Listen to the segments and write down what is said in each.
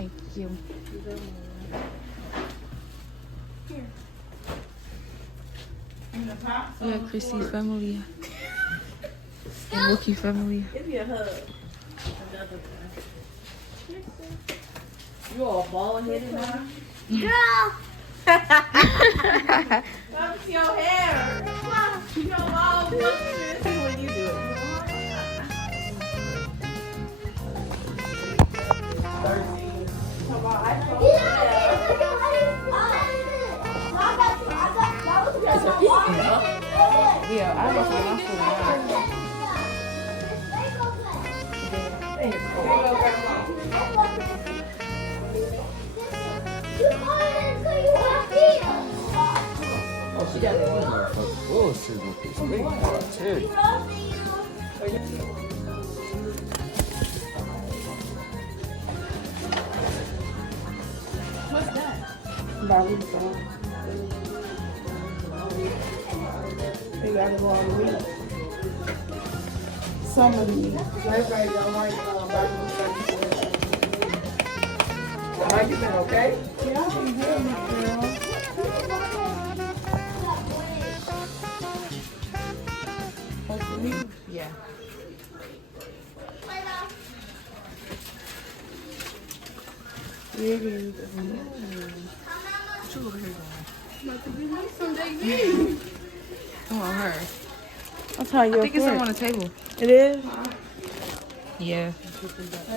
Thank you. Yeah, Chrissy's family. And Wookie family. Give me a hug. Another time. You all bald headed now? Girl! Come to your hair. You know, all this when you do it. 13. Come on, I told you Yeah, I must get my food out. Oh, she got it. Bullshit with this big too. What's that? Barbie sauce. They got it all the week. Some of these. Everybody don't like barbie sauce. How you been, okay? Yeah, I think good, girl. Hopefully. Yeah. Yeah, it is. What you over here doing? Like to give me some baby. Oh, her. I'll tell you. I think it's on the table. It is? Yeah. I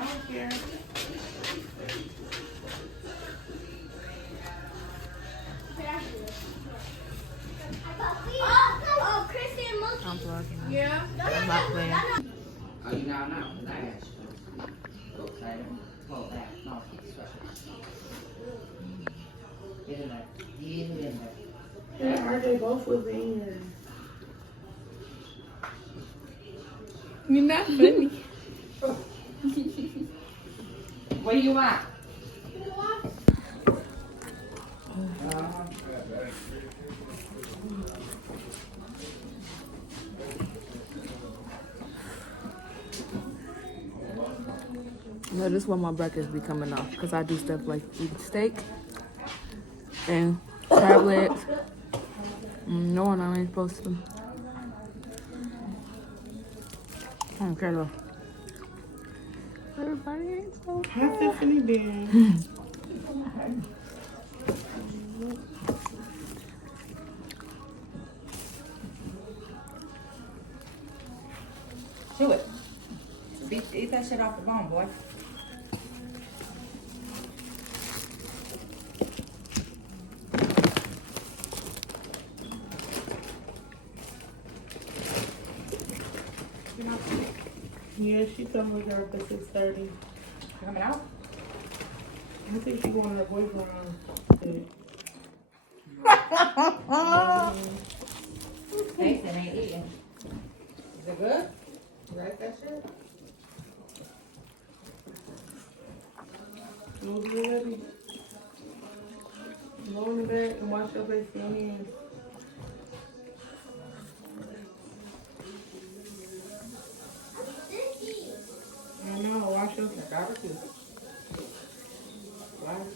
don't care. Oh, Chrissy and Mookie. I'm vlogging. Yeah. I'm not playing. Oh, you now know. I got you. Go side. Hold back. No, keep stretching. Get in there. Get in there. Yeah, RJ both was in. You're not funny. Where you at? No, this is why my breakfast be coming off. Because I do stuff like eat steak and crab legs. No, I ain't supposed to. I don't care though. Everybody ain't so How's Tiffany been? Do it. Eat that shit off the bone, boy. Yeah, she told me her for 6:30. Coming out? I think she going to her boyfriend. Nathan ain't eating. Is it good? You like that shit? Move it ready. Go in the bed and wash your face and your hands. I know, wash your face. Garbage too. Wash.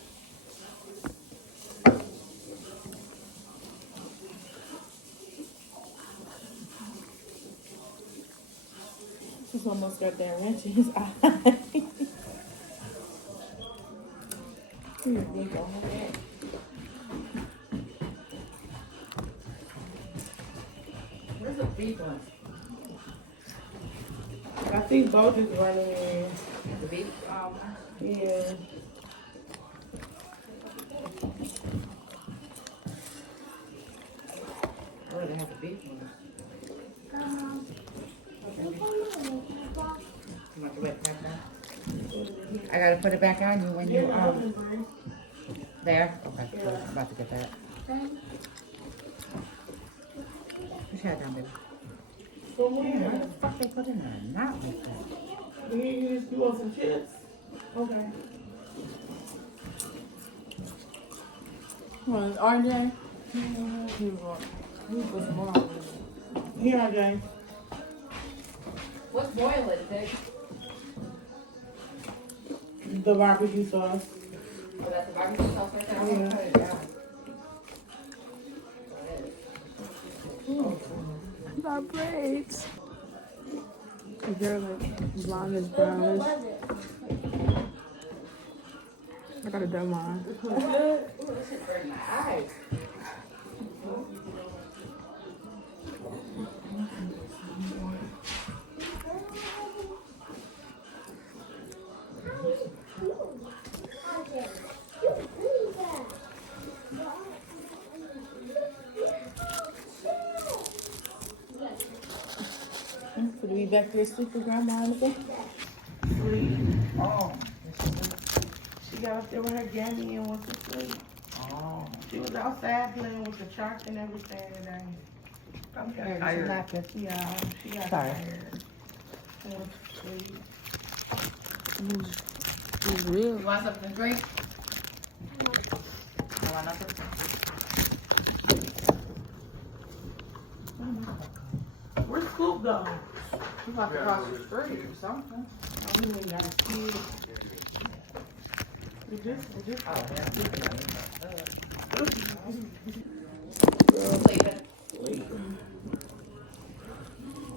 She's almost got that wrench in his eye. Here, we go. Where's the beef one? I think both is running in. The beef? Yeah. Oh, they have the beef one. You want to wet back down? I gotta put it back on you when you, there? Okay, cool. I'm about to get that. Push that down, baby. So What the weird. fuck they put in there? Not with that. You want some chips? Okay. Well, RJ? Here, RJ. What's boiling, Dick? The barbecue sauce. Oh, that's the barbecue sauce right there. I'm gonna cut it down. My braids. They're like blondish brownish. I gotta done mine. Could we back there sleeping, Grandma? Anything? Oh, she got up there with her Granny and went to sleep. Oh. She was outside playing with the shark and everything today. I'm tired. Yeah, she got tired. And went to sleep. It's real. You want something to drink? You want nothing? Where's Scoop go? You about to cross the street or something. You ain't got a kid. We just.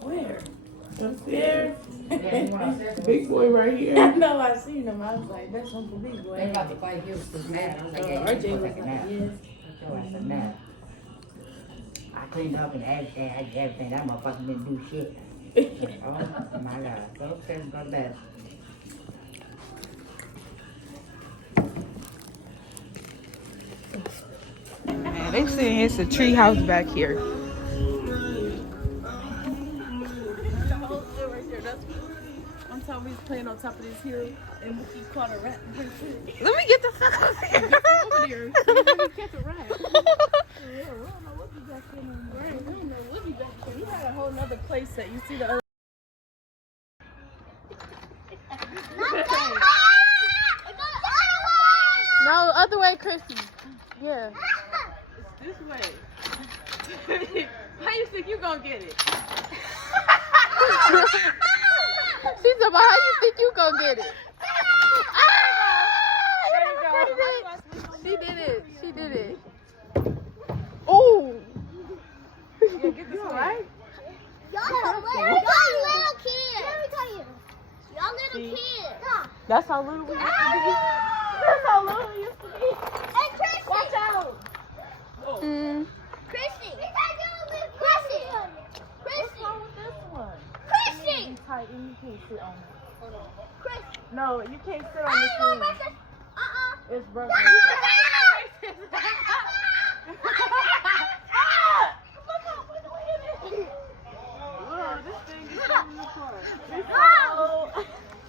Where? Upstairs? Yeah, you want upstairs? Big boy right here. I know, I seen him. I was like, that's Uncle Big Boy. They about to fight you with mad. I'm like, yeah, RJ you was take a like, nap. yes. So I said, no. I cleaned up and everything. I did everything. That motherfucker didn't do shit. Oh my God. Go upstairs and go to bed. Man, they saying it's a tree house back here. One time we was playing on top of this hill and we caught a rat. Let me get the fuck up here. Over there. We catch a rat. We don't know what we back in. Right. We don't know what we back in. We had a whole nother place that you see the other. No, other way, Chrissy. Yeah. This way. How you think you gonna get it? She said, "But how you think you gonna get it?" She did it. She did it. Oh. Yeah, get this one. Right? Y'all little kids. Let me tell you. Y'all little kids. That's how little we used to be. That's how little we used to be. Hey, Chrissy. Watch out. Chrissy. Chrissy. What's wrong with this one? Chrissy. It's tight and you can't sit on it. Chrissy. No, you can't sit I on ain't this gonna thing. break this. It's broken. Whoa, this thing is falling apart.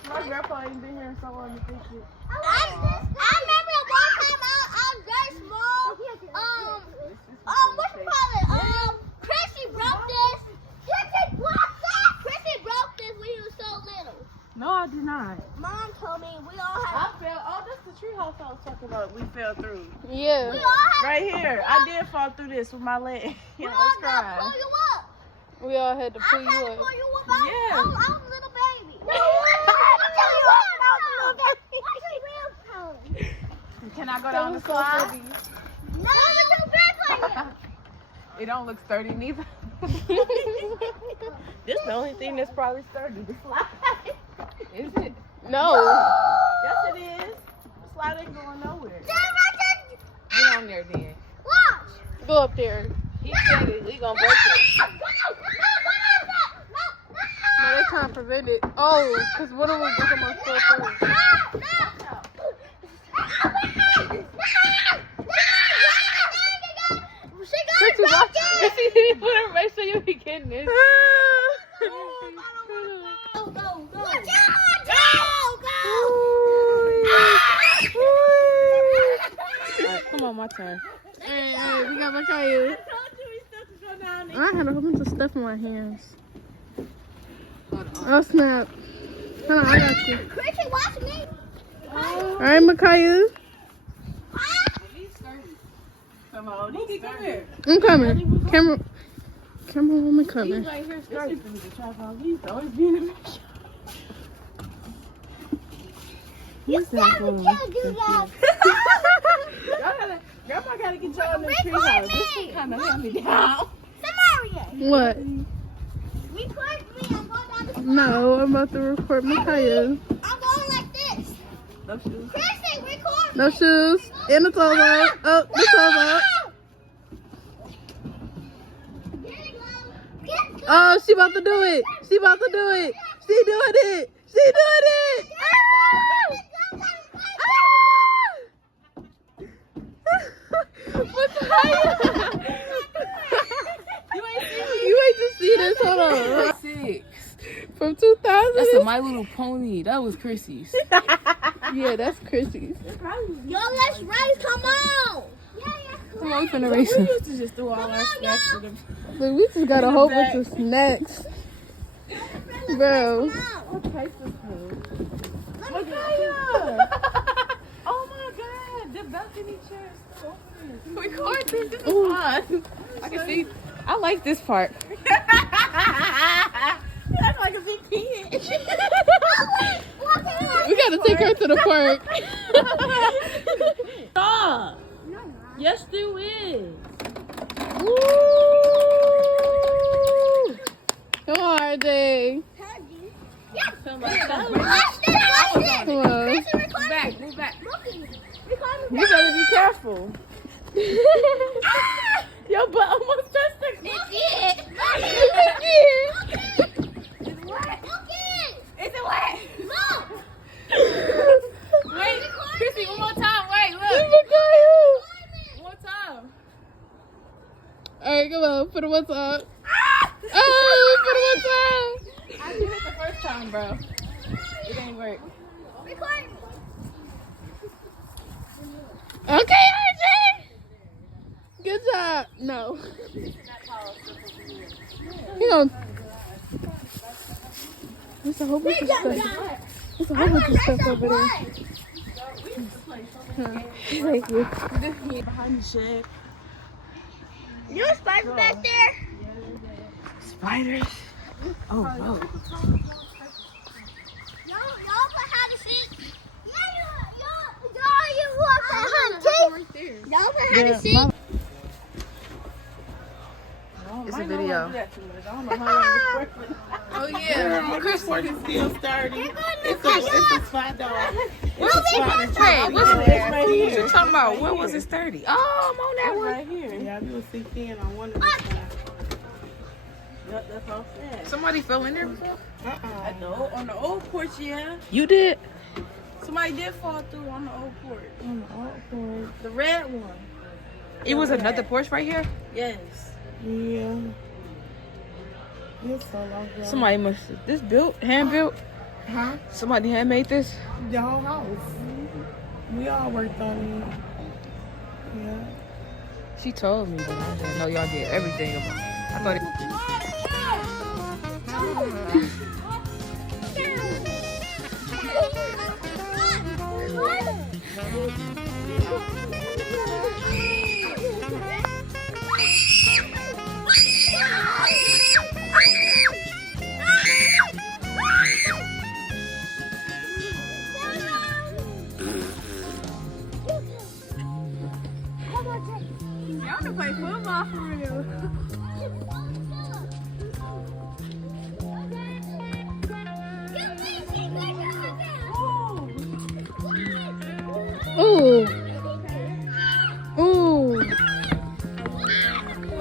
My grandpa ain't been here so long to fix it. I remember one time I was very small. What you call it? Chrissy broke this. Chrissy broke this when he was so little. No, I did not. Mom told me we all I had. fell. Oh, that's the tree house I was talking about. We fell through. Yeah. We all had. Right here. I did fall through this with my leg. We I all was got to crying. pull you up. We all had to pull I you had to up. pull you up. Yeah. I was a little baby. No, Can I go down the slide? No, you're too big for you. It don't look sturdy neither. This the only thing that's probably sturdy. The slide. Is it? No. Yes, it is. The slide ain't going nowhere. Get on there then. Watch. Go up there. He said it. We gonna break it. No, they can't prevent it. Oh, because what are we doing on still through? Chrissy, watch. Chrissy, you better make sure you be getting this. Alright, come on, my turn. Hey, we got my Caillou. I had a whole bunch of stuff in my hands. Oh, snap. Hold on, I got you. Chrissy, watch me. Alright, Makayu. Come on, Nikki, come here. I'm coming. Camerawoman coming. He's right here starting to try to he's always being a mess. He's not going. Can't do that. Grandma gotta get y'all in the tree Record house. me. This shit kind of hand me down. Samaria. What? Record me. I'm going down the No, I'm about to record Micaiah. I'm going like this. No shoes. Chrissy, record No shoes. And the toes out. Oh, the toes out. Oh, she about to do it. She about to do it. She doing it. She doing it. You ain't to see this. Hold on. 6. From 2000. That's a My Little Pony. That was Chrissy's. Yeah, that's Chrissy's. Yo, let's race. Come on. Come on, we finna race him. We used to just do all our snacks to them. Look, we just got a whole bunch of snacks. Bro. What type of food? Oh my god, the balcony chair is still open. Record this. This is fun. I can see. I like this part. That's like a big kid. We gotta take her to the park. Stop. Yes, there is. Woo! Come on, RJ. Come on. Move back. Move back. You better be careful. Your butt almost touched the Is it wet? Wait, Chrissy, one more time. Wait, look. One more time. Alright, come on. Put it one time. Oh, put it one time. I did it the first time, bro. It ain't work. Okay, RJ. Good job. No. You know. There's a whole bunch of stuff. There's a whole bunch of stuff over there. Thank you. Behind the shed. You a spider back there? Spiders. Oh, no. Y'all can have a seat. Y'all want to have a seat? Y'all can have a seat. It's a video. Oh, yeah. This part is still sturdy. It's a spot dog. It's a spot that's Hey, what's right you here. talking about? Where was it sturdy? Oh, I'm on that one. Right here. Yeah, you will see in on one of the sides. That's all sad. Somebody fell in there before? I know. On the old porch, yeah. You did? Somebody did fall through on the old porch. On the old porch. The red one. It was another porch right here? Yes. Yeah. It's so long ago. Somebody must this built, hand built? Huh? Somebody hand made this? The whole house. We all worked on it. Yeah. She told me, but I didn't know y'all did everything about it. I thought it Y'all can play football for real. Ooh. Ooh.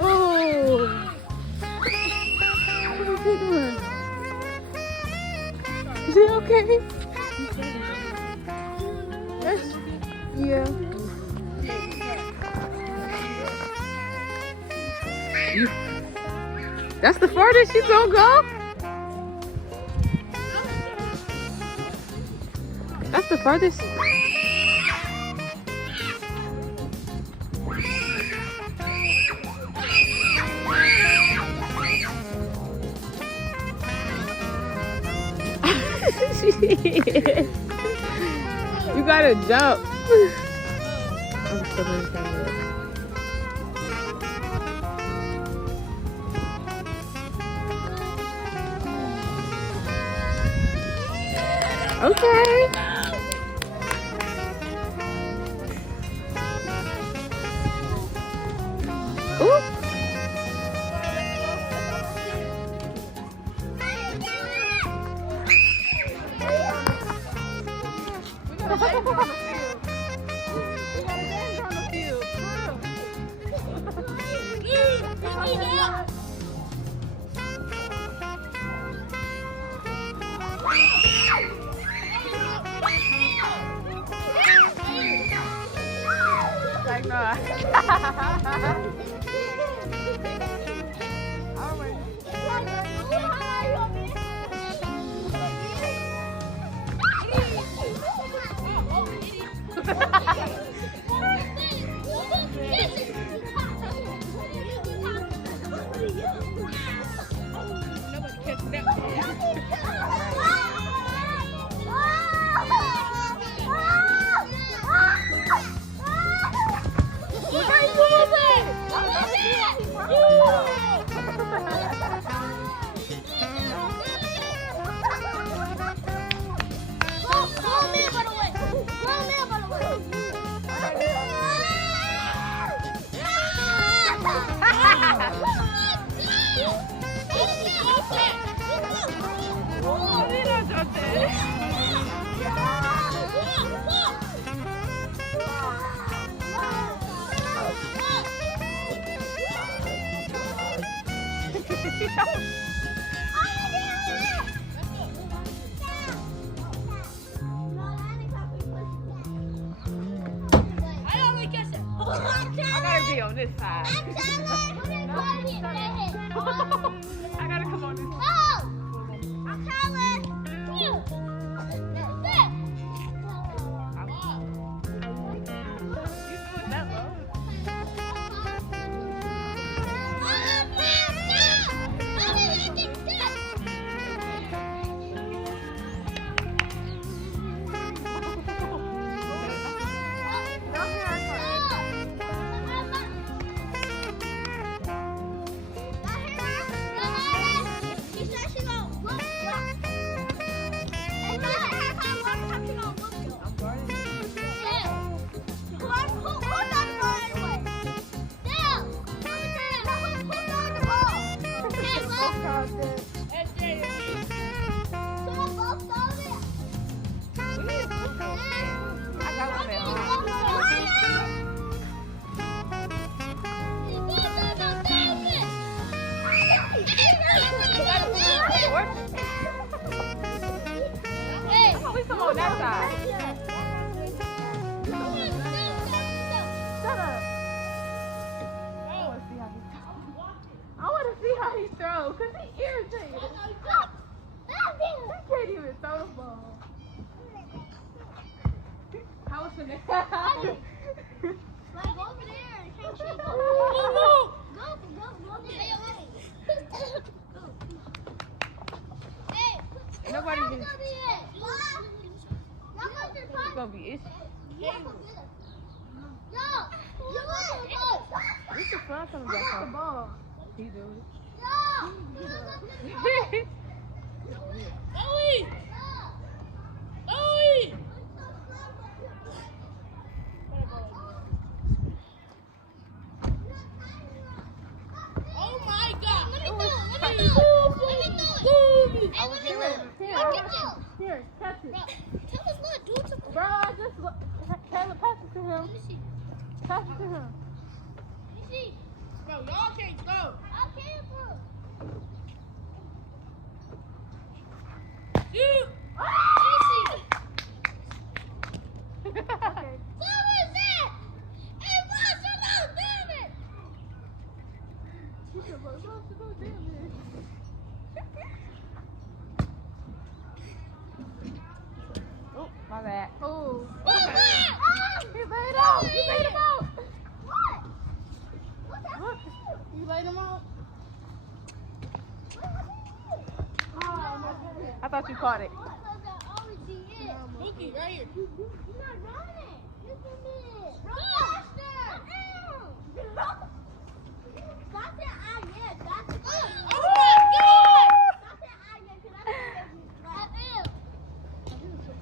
Ooh. What is he doing? Is he okay? Yes. Yeah. That's the farthest she's gonna go? That's the farthest. You gotta jump. I'm still in the camera. Okay. Like, no. I gotta be on this side. I gotta come on this side. I'm coming. Come on that side. Shut up. I want to see how he throws, because he irritated. He can't even throw the ball. How was the next time? Go over there and can't you go? Go Hey, Nobody can. It's It's gonna be itchy. This is fun coming back home. The ball. He do it. Oh my God! Let me do it. I was getting ready. Here, catch it. Tell us not do it to Bro, I just Taylor, pass it to him. Pass it to him. Bro, y'all can't go. I can't, bro. You. Okay. What was that? Hey, what's up, damn it? She said, "Bro, damn it." Oh, my bad. Oh. He laid out. You laid him out. What? What? You laid him out. I thought you caught it. Mookie, right here. You're not running. Listen to me. Run faster. Stop it. Stop it. Oh my God! Stop it. Stop it. Keep going.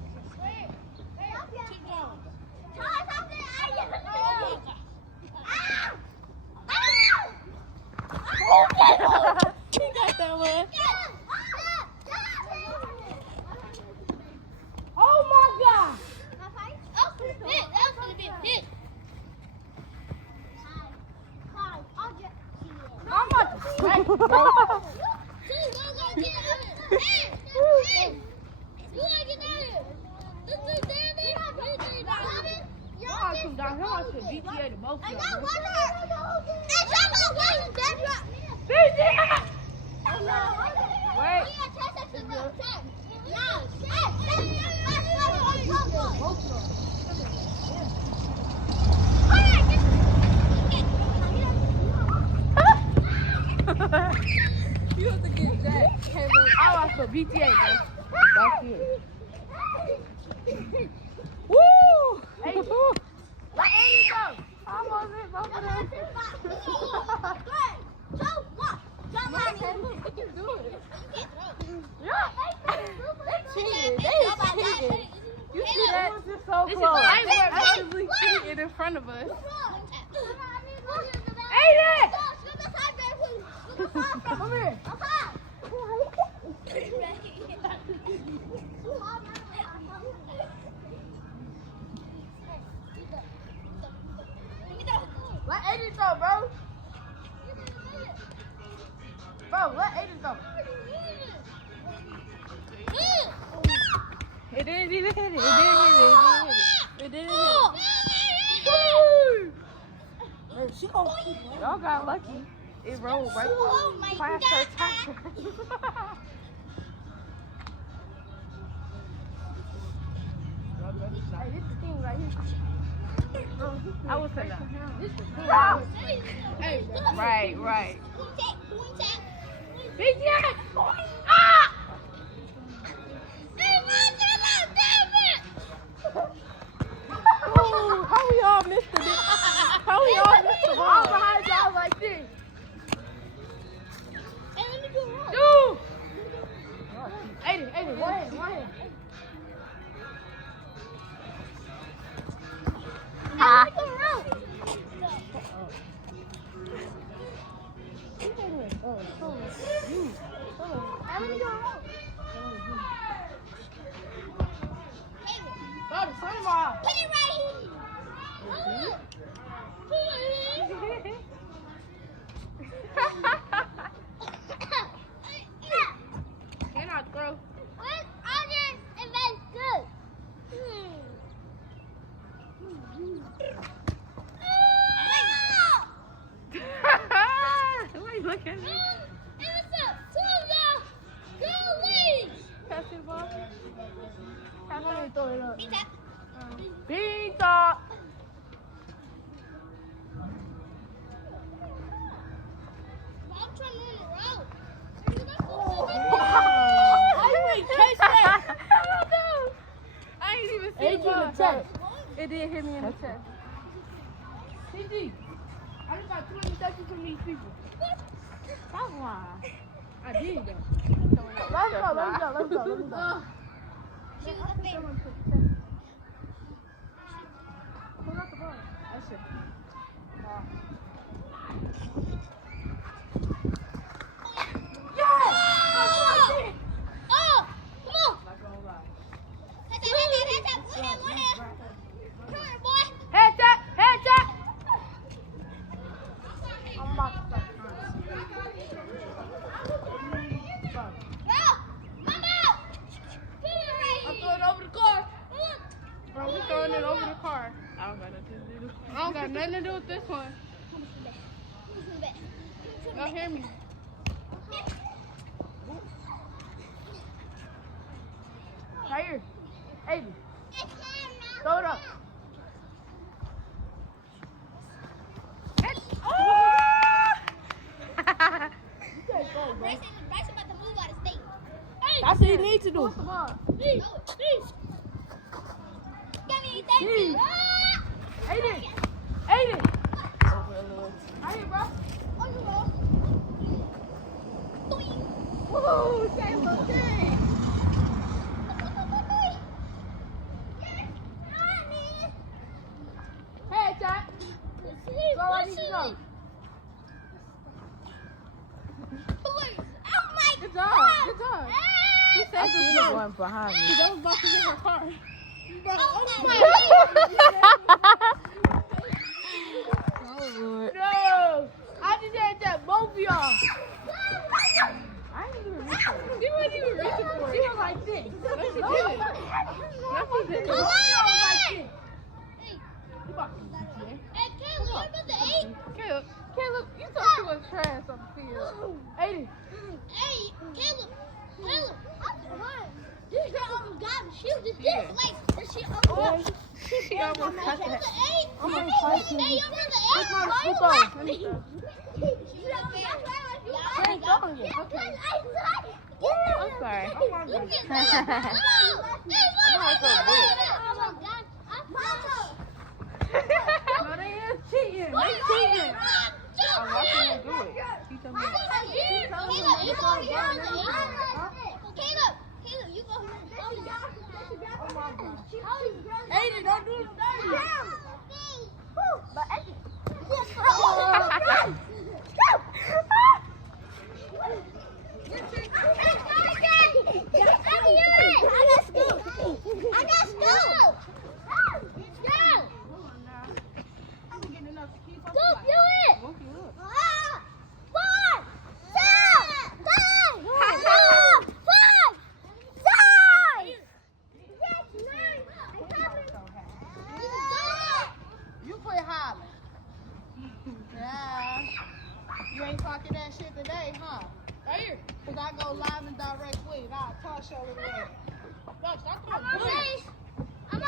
Stop it. He got that one. Oh my God! Y'all come down here watch the BTA the most. Wait. You have to get that. I watch the BTA, man. That's it. Woo! Hey, let Amy go. I'm on it, both of them. You see that? This is so This is close. actually cheating in front of us. Come here. Let Aiden go, bro. Bro, let Aiden go. It didn't even hit it. It didn't hit it. It didn't hit it. Hey, she gonna keep it. Y'all got lucky. It rolled right past her tire. Hey, this the thing right here. I would say that. This the thing. Hey, right, right. BTA! Ooh, how we all missed the How we all missed the I'm ball? behind y'all like this. Dude! Aiden, one hand. Oh, the sun off. Cannot throw. Why you looking at me? Pass the ball. I'm gonna throw it up. Pizza. I ain't even see Aiden the the chest. It did hit me in the chest. CG, I just got 20 seconds from these people. That's why. I did though. Let's Let's go. Pull out the ball. That's it. Head tap, head tap. I'm about to start I'm throwing it over the car. Bro, we throwing it over the car. I don't got nothing to do with this one. Y'all hear me? Right here. Aiden, throw it up. That's what you need to do. Come on. Aiden. Right here, bro. Woo, say look good. Head tap. Go, I need to go. Good job. He said you was going behind me. That was about to hit her car. Oh, Lord. No, I just had that both of y'all. She almost got that. I'm gonna Hey, fight you. you're the Let's go. Let me go. I'm sorry. No, they is cheating. They cheating. I'm watching them do it. She told me. Caleb, you go. Aiden, don't do it dirty. But You quit hollering. Yeah. You ain't talking that shit today, huh? Right here. Cause I go live and direct with it. I'll toss your little ass. Look, stop throwing bullets. I'm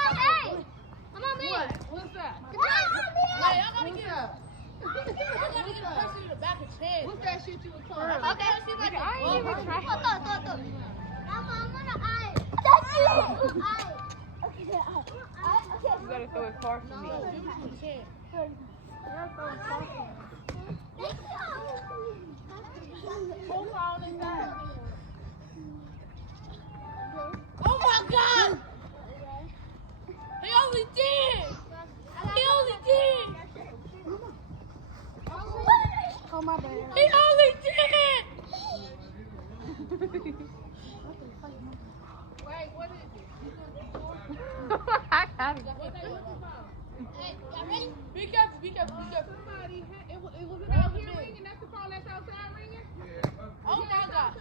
on me. What? What's that? Come on, Hey, I gotta get up. I gotta get a person in the back of the head. What's that shit you was talking about? Okay, I ain't even trying. I'm gonna That's you. You gotta throw it far from me. Who wrong is that? Oh my God! He only did! He only did! Oh my bad. He only did! Wait, what is it? I got it. Hey, y'all ready? Be careful, be careful, be careful. Somebody, it was out here ringing. That's the phone that's outside ringing? Yeah. Oh my God.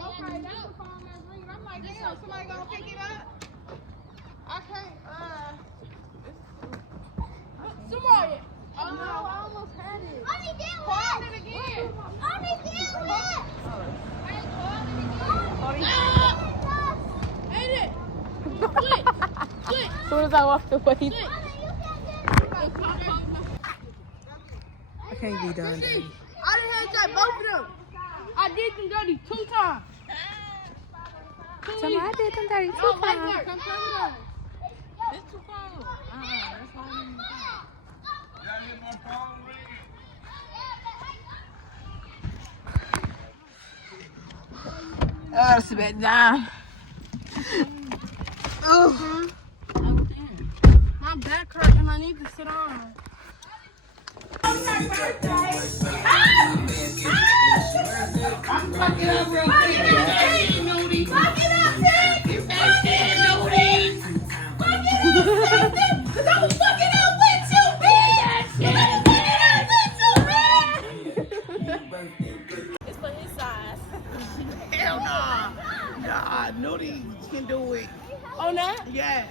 Okay, that's the phone that's ringing. I'm like, damn, somebody gonna pick it up? I can't, Samaya. Oh no, I almost had it. Only did Call what? it again. Only did what? Hey, call it again. Ain't it? Quit. Quit. As soon as I walked away, Quit. I can't be done. I done had that both of them. I did them dirty 2 times. Somebody I did them dirty Oh, 2 right times. there. Come play with us. It's too cold. That's why I didn't Oh, sit back down. Oh. My back hurt and I need to sit on. It's for his size. Hell no. Nah, Nudie can do it. Oh, no? Yes.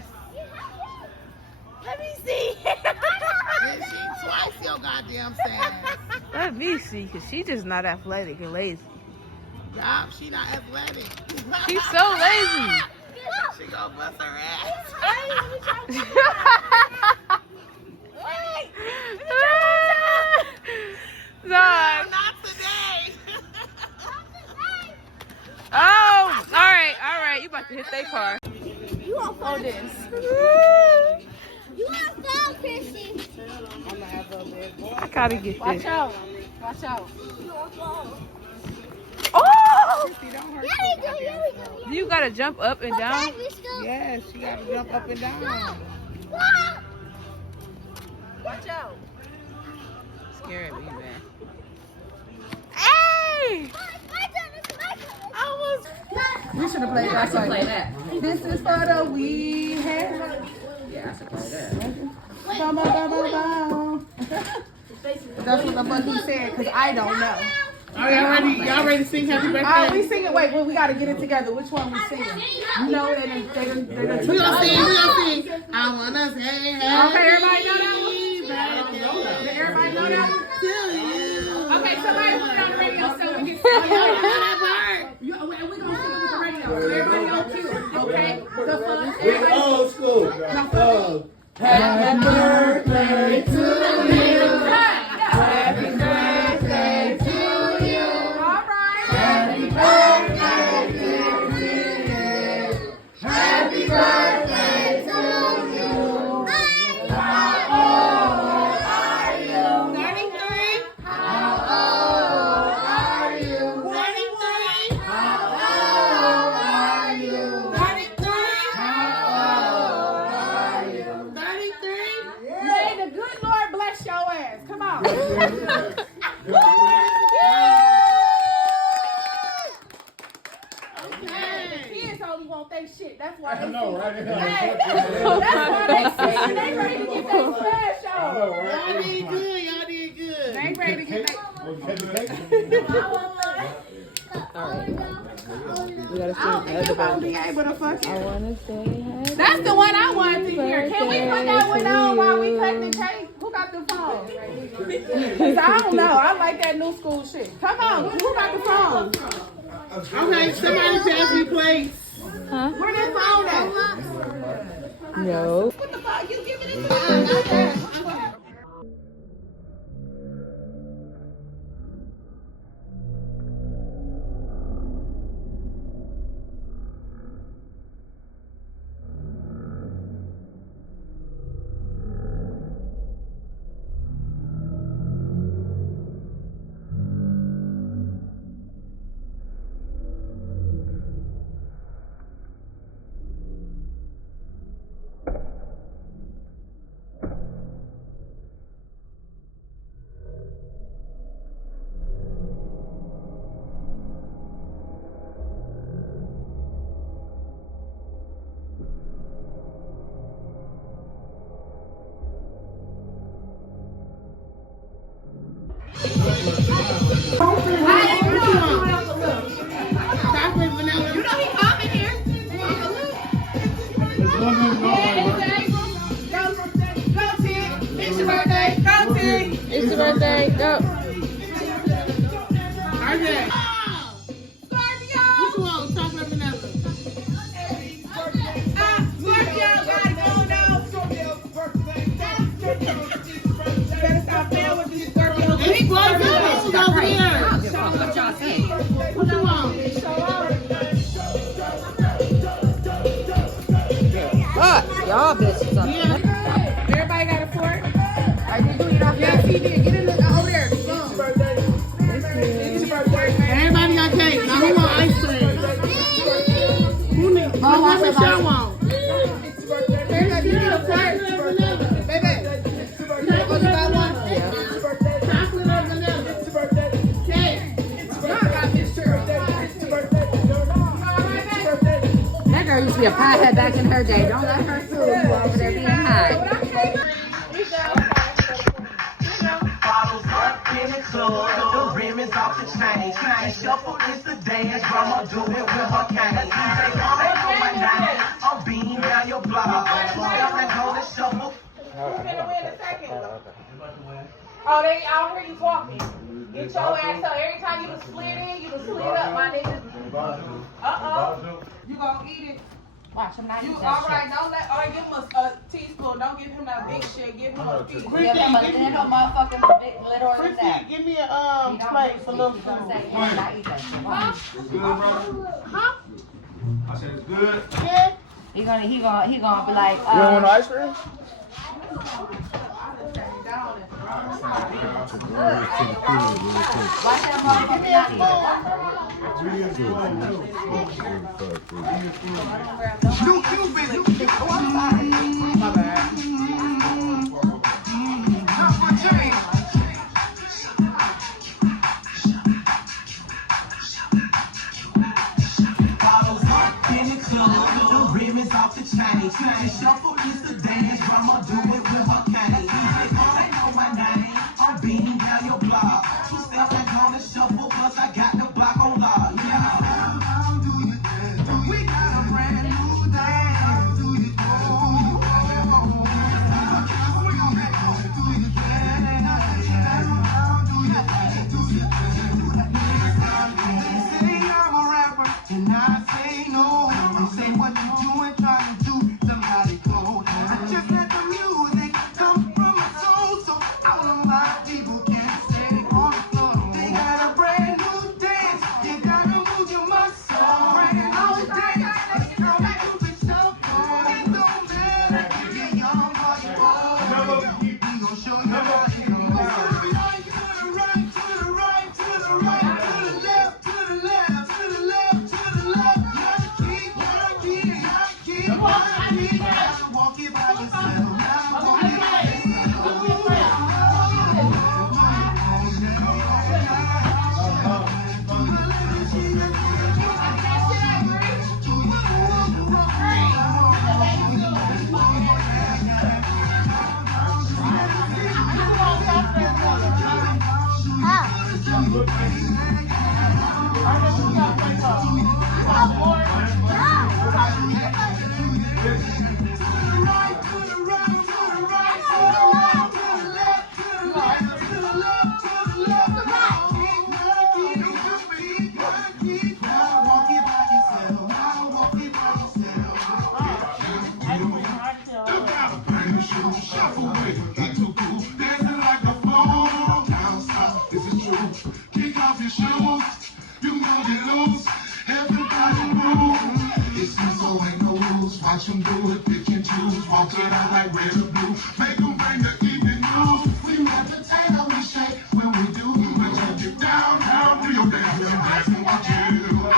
Let me see. And she twice your goddamn size. Let me see, because she just not athletic and lazy. Yup, she not athletic. She's so lazy. She gonna bust her ass. No. Not today. Oh, all right. You about to hit that car. You want Oh, this. You want phone, Chrissy? I gotta get Watch this. out. Watch out. Oh! Yeah, we go. You gotta jump up and down. Yes, she gotta jump up and down. Watch out. Scaring me, man. Hey! We should have played that. Play that. This is for the weekend. Yeah, I should play that. That's what the fuck he said, because I don't know. Are y'all ready? Y'all ready to sing Happy Birthday? We sing it. Wait, we gotta get it together. Which one we singing? You know, they're gonna we gonna sing. I wanna say happy. Okay, everybody know that one? Did everybody know that one? Okay, somebody put it on the radio so we can sing that part. We're gonna sing it with the radio. So everybody on cue. Okay? The fun. We're old school. Happy birthday to you. Happy birthday to you. All right. Happy birthday, dear Sid. Happy birthday to you. How old are you? 33. How old are you? 33. How old are you? 33. How old are you? 33. May the good Lord bless your ass. Come on. The kids only want they shit. That's why they Hey, that's why they sing. They ready to get their smash on. Y'all did good. Y'all did good. They ready to get their... We gotta I don't think see you gonna be able to fuck I it. wanna say happy. That's the one I wanted to hear. Can we put that one on while we cutting the cake? Who got the phone? 'Cause I don't know. I like that new school shit. Come on. Who got the phone? Okay, somebody pass me plates. Huh? Where that phone at? No. What the fuck? You giving it to me? Chocolate vanilla. You know he coming here. Go, Tim. It's your birthday. Go, Tim. It's your birthday. Go. RJ. Which one? Chocolate vanilla. Scorpio got it going on. Better stop playing with these Scorpio. It's Scorpio over here. I don't give a fuck what y'all say. What you want? Fuck, y'all bitches up. Yeah. Everybody got a fork? I did do it off Yes, he did. Get it over there. It's your birthday. Everybody got cake. Now who want ice cream? Who need? Which y'all want? Everybody get a fork. Baby. You got one? Chocolate or vanilla? Cake. Y'all got this shirt. That girl used to be a piehead back in her day. Don't let her fool you over there being high. Bottles up in the club, the rim is off the chain. And shuffle is the dance, grandma do it with her cane. DJ they know my name, I'm beating down your block. Step and go to shuffle. Who's gonna win the second? Oh, they out here you talking. Get your ass up. Every time you done split in, you done split up, my nigga. You gonna eat it? Watch, I'm not You eating that alright, don't let give him a teaspoon. Don't give him that big shit. Give him a piece. shit. Give him a little motherfucking bit glitter on his ass. Give me a plate for little food. I'm not eating that shit. Good, brother? Huh? I said it's good. Yeah. He gonna be like, You don't want ice cream? watch that motherfucker not eat it. My bad. Bottles up in the club, the rim is off the chain. And shuffle is the dance, grandma do it with her cane. DJ they know my name, I'm beating down your block. Two step back on the shuffle, cause I got the block on lock. Yeah. We got a brand new dance. Do you say I'm a rapper, and I say no. Say what you doing, trying to do, somebody cold. I just let the music Walk it by yourself. Walk it by watch them do it, pick and choose, walk it out like red or blue, make them bring the evening news. We let the potato we shake when we do, but you get down, down, do your dance, that's what you do.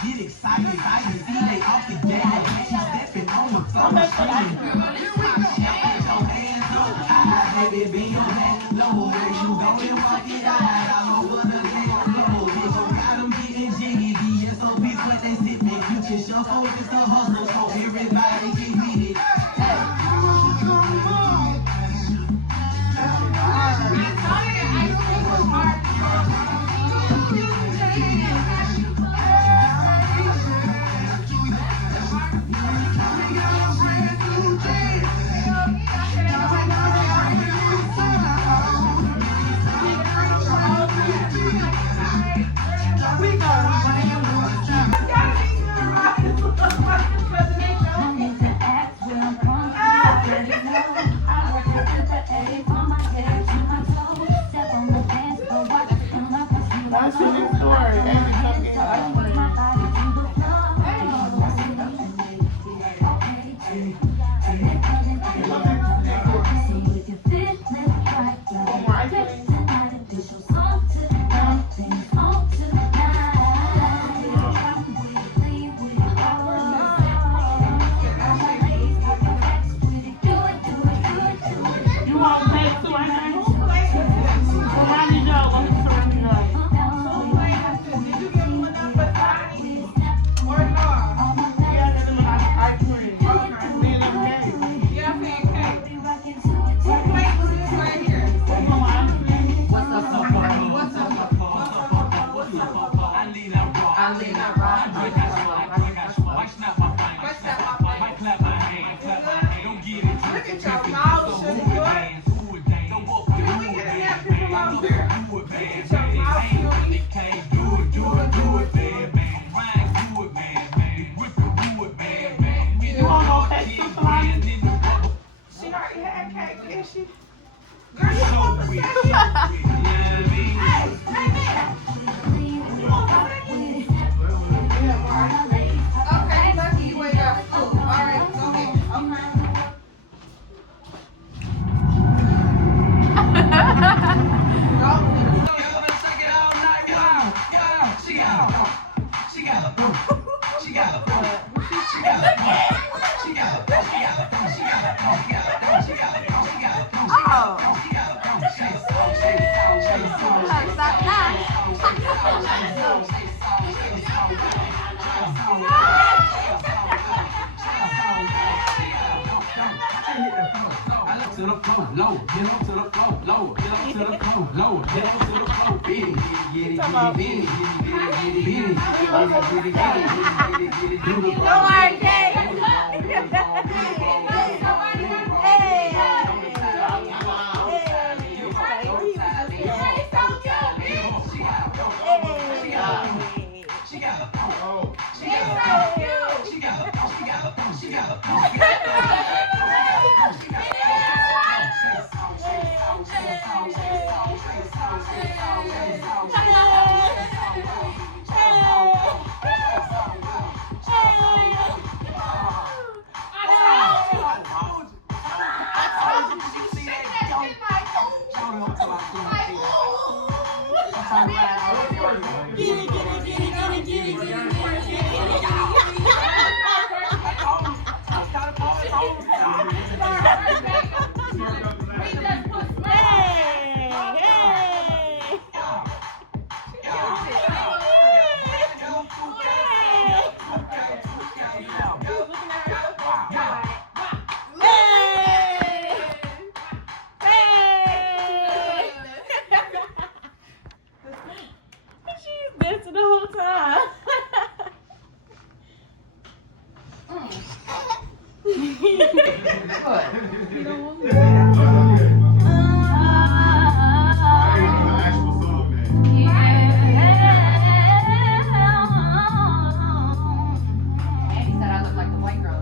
Get excited, I can see they off the gas. She's stepping on the floor. Hands up high, baby, bend your back low. You go and walk it out all over the dance floor. Bitch, you got them getting jiggy. The SOBs when they sit there, you can shuffle. It's the hustle, so everybody get with it. To the floor, low, get up to the floor, low, get up to the floor, low, get up to the floor, get it, get it, get it, Dancing the whole time. Andy said I look like the white girl.